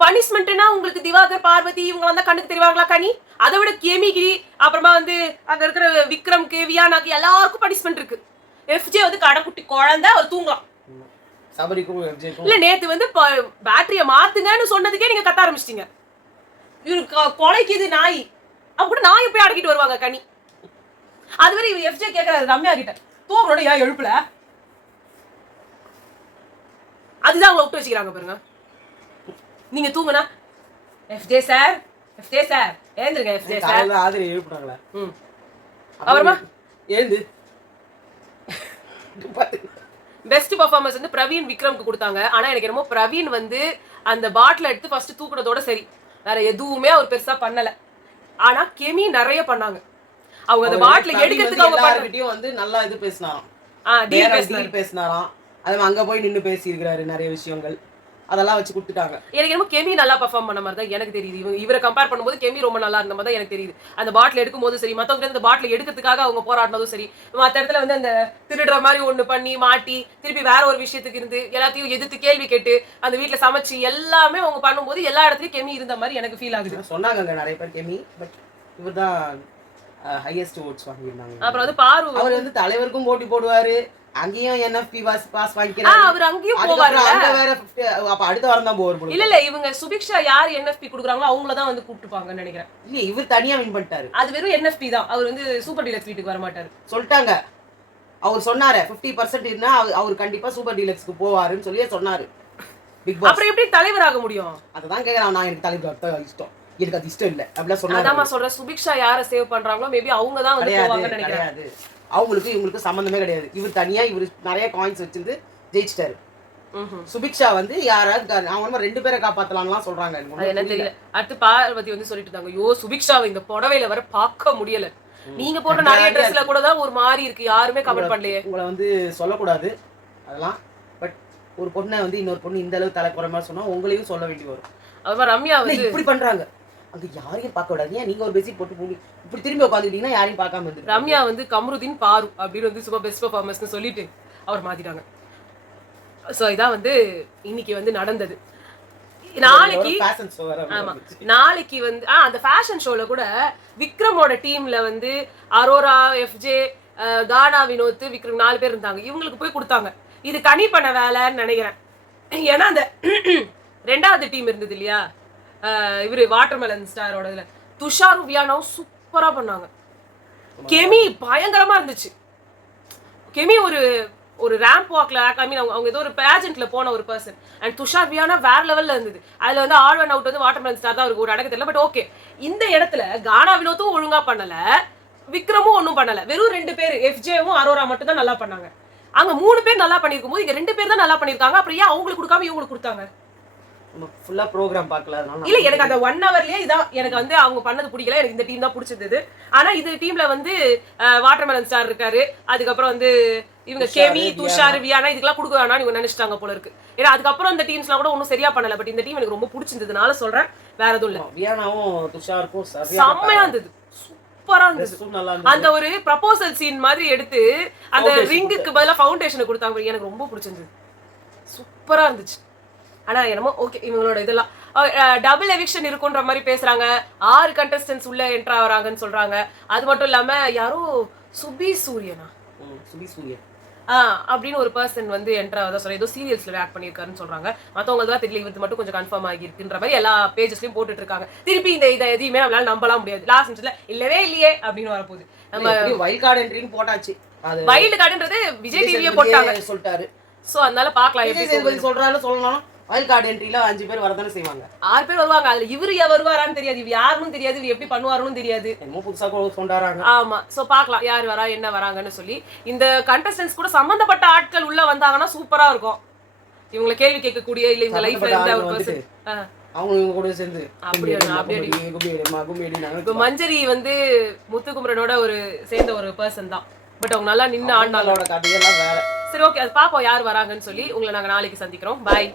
பனிஷ்மெண்ட்னா உங்களுக்கு திவாகர் பார்வதி இவங்க வந்தா கண்ணுக்கு தெரிவாங்களா கனி? அதை விட கேமிகிரி அப்புறமா வந்து அங்க இருக்கிற விக்ரம்க்கு வியானாக்கு எல்லாருக்கும் பனிஷ்மெண்ட் இருக்கு. எஃப்ஜே வந்து கடைக்குட்டி குழந்தை, அவர் தூங்கலாம். இல்ல நேத்து வந்து பேட்டரிய மாத்துங்கன்னு சொன்னதுக்கே நீங்க கத்த ஆரம்பிச்சிட்டீங்க. இவரு கொலைக்குது நாய், அப்ப கூட நாயை போய் அடக்கிட்டு வருவாங்க கனி. அதுவரை இவரு எஃப்ஜே கேக்குறாரு ரம்யா கிட்ட, தூங்கனோட ஏன் எழுப்புல? அதுதான் அவங்க விட்டு வச்சுக்கிறாங்க பாருங்க. நீங்க தூங்குனா எஃப்ஜே சார் ஏந்திருங்க எஃப்ஜே சார் ஆதிரை எழுப்புறாங்களா? அப்புறமா ஏந்து பெஸ்ட் பெர்ஃபார்மன்ஸ் வந்து பிரவீன் விக்ரம்க்கு கொடுத்தாங்க. ஆனா எனக்கு என்னமோ பிரவீன் வந்து அந்த பாட்டில் எடுத்து ஃபர்ஸ்ட் தூக்குறதோட சரி, வேற எதுவுமே அவர் பெருசா பண்ணல. ஆனா கெமி நிறைய பண்ணாங்க. அவங்க அந்த பாட்டில் எடுக்கிறதுக்கு அவங்க எல்லார்கிட்டயும் வந்து நல்லா இது பேசினாராம். அதே அங்க போய் நின்னு பேசி இருக்காரு நிறைய விஷயங்கள், அதெல்லாம் வச்சு கொடுத்துட்டாங்க. எனக்கு என்னமோ கெமி நல்லா பெர்ஃபார்ம் பண்ண மாதிரி தான் எனக்கு தெரியுது. இவரை கம்பேர் பண்ணும்போது கெமி ரொம்ப நல்லா இருந்த மாதிரி தான் எனக்கு தெரியுது. அந்த பாட்டில் எடுக்கும் போது சரி, மற்றவங்க அந்த பாட்டில் எடுக்கிறதுக்காக அவங்க போராடினதும் சரி, மற்ற இடத்துல வந்து அந்த திருடுற மாதிரி ஒண்ணு பண்ணி மாட்டி திருப்பி வேற ஒரு விஷயத்துக்கு இருந்து எல்லாத்தையும் எதிர்த்து கேள்வி கேட்டு அந்த வீட்டுல சமைச்சு எல்லாமே அவங்க பண்ணும்போது எல்லா இடத்துலயும் கெமி இருந்த மாதிரி எனக்கு ஃபீல் ஆகுது. சொன்னாங்க நிறைய பேர் கெமி, பட் இவர் தான் ஹையஸ்ட் ஓட்ஸ் வாங்கியிருந்தாங்க. அப்புறம் வந்து பாரு அவர் வந்து தலைவருக்கும் போட்டி போடுவாரு, அங்கேயும் NFP பாஸ் வாங்கிக்கிறாரு. அவர் அங்கேயும் போவாரு. அப்ப அடுத்த வாரம் தான் போவார். இல்ல இவங்க சுபிக்ஷா யார் NFP குடுக்குறாங்களோ அவங்கள தான் வந்து கூப்பிட்டுப்பாங்கன்னு நினைக்கிறேன். இல்ல இவர் தனியா வின் பண்ணிட்டாரு. அது வெறும் NFP தான், அவர் வந்து சூப்பர் டீலக்ஸ் வீட்டுக்கு வர மாட்டாரு சொல்லிட்டாங்க. அவர் சொன்னாரு 50% இருந்தா அவர் கண்டிப்பா சூப்பர் டீலக்ஸ்க்கு போவாருன்னு சொல்லி சொன்னாரு பிக் பாஸ். அப்புறம் எப்படி தலைவராக முடியும்? அததான் கேக்குறான். நான் எனக்கு தலைவர் இஷ்டம், எனக்கு அது இஷ்டம் இல்ல அப்படிலாம் சொன்னாரு. அதான் சொல்றேன், சுபிக்ஷா யாரை சேவ் பண்றாங்களோ மேபி அவங்க தான் வந்து போவாங்கன்னு நினைக்கிறேன். அவங்களுக்கு இவங்களுக்கு சம்பந்தமே கிடையாது. இவர் தனியா இவர் நிறைய காயின்ஸ் வச்சிருந்து ஜெயிச்சிட்டாரு. சுபிக்ஷா வந்து யாராவது அவங்க 2 பேரை காப்பாத்தலாம்லாம் சொல்றாங்க. என்ன தெரியல. அடுத்து பார்வதி வந்து சொல்லிட்டு இருந்தாங்க, ஐயோ சுபிக்ஷாவை இந்த புடவையில வர பார்க்க முடியல, நீங்க போடுற நிறைய ட்ரெஸ்ல கூட தான் ஒரு மாதிரி இருக்கு, யாருமே கமெண்ட் பண்ணலையே. உங்களை வந்து சொல்லக்கூடாது அதெல்லாம், பட் ஒரு பொண்ணை வந்து இன்னொரு பொண்ணு இந்த அளவுக்கு தலை குறைமா சொன்னா உங்களையும் சொல்ல வேண்டி வரும். அதுதான் ரம்யா வந்து இப்படி பண்றாங்க, அங்க யாரையும் பார்க்க விடாது. ஏன் நீங்க ஒரு பெட்ஷீட் போட்டு போங்க, இப்படி திரும்பி உட்காந்துக்கிட்டீங்கன்னா யாரையும் பார்க்காம இருந்து. ரம்யா வந்து கமருதீன் பாரு அப்படின்னு வந்து சூப்பர் பெஸ்ட் பெர்ஃபார்மன்ஸ்னு சொல்லிட்டு அவர் மாத்திட்டாங்க. ஸோ இதான் வந்து இன்னைக்கு வந்து நடந்தது. நாளைக்கு வந்து அந்த ஃபேஷன் ஷோல கூட விக்ரமோட டீம்ல வந்து அரோரா, எஃப்ஜே, கானா, வினோத், விக்ரம் 4 பேர் இருந்தாங்க. இவங்களுக்கு போய் கொடுத்தாங்க. இது கனி பண்ண வேலைன்னு நினைக்கிறேன். ஏன்னா அந்த 2வது டீம் இருந்தது இல்லையா, இவரு வாட்டர்மெலன் ஸ்டாரோட இதுல துஷாரும் வியானாவும் சூப்பரா பண்ணாங்க. கெமி பயங்கரமா இருந்துச்சு. கெமி ஒரு ரேம்ப் வாக்ல ஐ மீன் அவங்க ஏதோ ஒரு பேஜென்ட்ல போன ஒரு பர்சன். அண்ட் துஷார் வியானா வேற லெவல்ல இருந்தது. அதுல வந்து ஆல் ஒன் அவுட் வந்து வாட்டர்மெலன் ஸ்டார் தான் அவருக்கு ஒரு அடக்க தெரியல. பட் ஓகே, இந்த இடத்துல கானா வினோத்தும் ஒழுங்கா பண்ணல, விக்ரமும் ஒன்றும் பண்ணல. வெறும் 2 பேர் எஃப்ஜேவும் அரோரா மட்டும் தான் நல்லா பண்ணாங்க. அங்க 3 பேர் நல்லா பண்ணிருக்கும் போது இங்க 2 பேர் தான் நல்லா பண்ணிருக்காங்க. அப்புறம் ஏன் அவங்களுக்கு கொடுக்காம இவங்களுக்கு கொடுத்தாங்க? ஃபுல்லா ப்ரோகிராம் பார்க்கல. இல்ல, எனக்கு அந்த 1 ஹவர்லயே இதான் எனக்கு வந்து அவங்க பண்ணது பிடிக்கல. எனக்கு இந்த டீம் தான் பிடிச்சது. ஆனா இது டீம்ல வந்து வாட்டர்மெலன் ஸ்டார் இருக்காரு, அதுக்கப்புறம் வந்து இவங்க கெமி, துஷார், வியானா இதுக்கெல்லாம் கொடுக்க வேணாம்னு இவங்க நினைச்சிட்டாங்க போல இருக்கு. ஏன்னா அதுக்கப்புறம் இந்த டீம்ஸ்லாம் கூட ஒன்றும் சரியா பண்ணல. பட் இந்த டீம் எனக்கு ரொம்ப பிடிச்சிருந்ததுனால சொல்றேன், வேற எதுவும் இல்ல. வியானாவும் துஷாருக்கும் செம்மையா இருந்தது, சூப்பரா இருந்தது. அந்த ஒரு ப்ரப்போசல் சீன் மாதிரி எடுத்து அந்த ரிங்குக்கு பதிலா ஃபவுண்டேஷனை கொடுத்தாங்க, எனக்கு ரொம்ப பிடிச்சிருந்தது, சூப்பரா இருந்துச்சு. ஆனா என்னமோ ஓகே, இவங்களோட இதெல்லாம் டபுள் எவிக்ஷன் இருக்குன்ற மாதிரி பேசுறாங்க. 6 கண்டஸ்டன்ஸ் உள்ள என்ட்ரா வராங்கன்னு சொல்றாங்க. அது மட்டும் இல்லாம யாரோ சுபி சூரியன் அப்படின்னு ஒரு பர்சன் வந்து என்ட்ரா தான் சொல்ற, ஏதோ சீரியல்ஸ்ல ஆக்ட் பண்ணிருக்காருன்னு சொல்றாங்க. மத்தவங்க தான் தெரியல, இது மட்டும் கொஞ்சம் கன்ஃபார்ம் ஆகிருக்குன்ற மாதிரி எல்லா பேஜஸ்லயும் போட்டுட்டு இருக்காங்க. திருப்பி இந்த இதை எதையுமே நம்மளால நம்பலாம் முடியாது. லாஸ்ட் நிமிஷத்துல இல்லவே இல்லையே அப்படின்னு வரப்போகுது. நம்ம வைல்ட் கார்டு என்ட்ரின்னு போட்டாச்சு. வைல்டு கார்டுன்றது விஜய் டிவியே போட்டாங்க சொல்லிட்டாரு. சோ அதனால பாக்கலாம் எப்படி சொல்றாரு. சொல்லணும் வைல்ட் கார்டு என்ட்ரில 5 பேர் வரதானே செய்வாங்க. 6 பேர் வருவாங்க. அதுல இவரு வருவாரான்னு தெரியாது, இவ யாருன்னு தெரியாது, இவ எப்படி பண்ணுவாருன்னு தெரியாது. என்னமோ புதுசா சொல்றாங்க. ஆமா, சோ பாக்கலாம் யார் வரா என்ன வராங்கன்னு சொல்லி. இந்த கண்டஸ்டன்ஸ் கூட சம்பந்தப்பட்ட ஆட்கள் உள்ள வந்தாங்கன்னா சூப்பரா இருக்கும். இவங்களை கேள்வி கேட்கக்கூடிய இல்ல இவங்க லைஃப்ல இருந்த ஒரு பர்சன் அவங்க இவங்க கூட சேர்ந்து இப்ப மஞ்சரி வந்து முத்துக்குமரனோட ஒரு சேர்ந்த ஒரு பர்சன் தான். பட் அவங்க நல்லா நின்று ஆண்டாளோட கதையெல்லாம் வேற. சரி ஓகே, அது பாப்போம் யார் வராங்கன்னு சொல்லி. உங்களை நாங்க நாளைக்கு சந்திக்கிறோம். பாய்.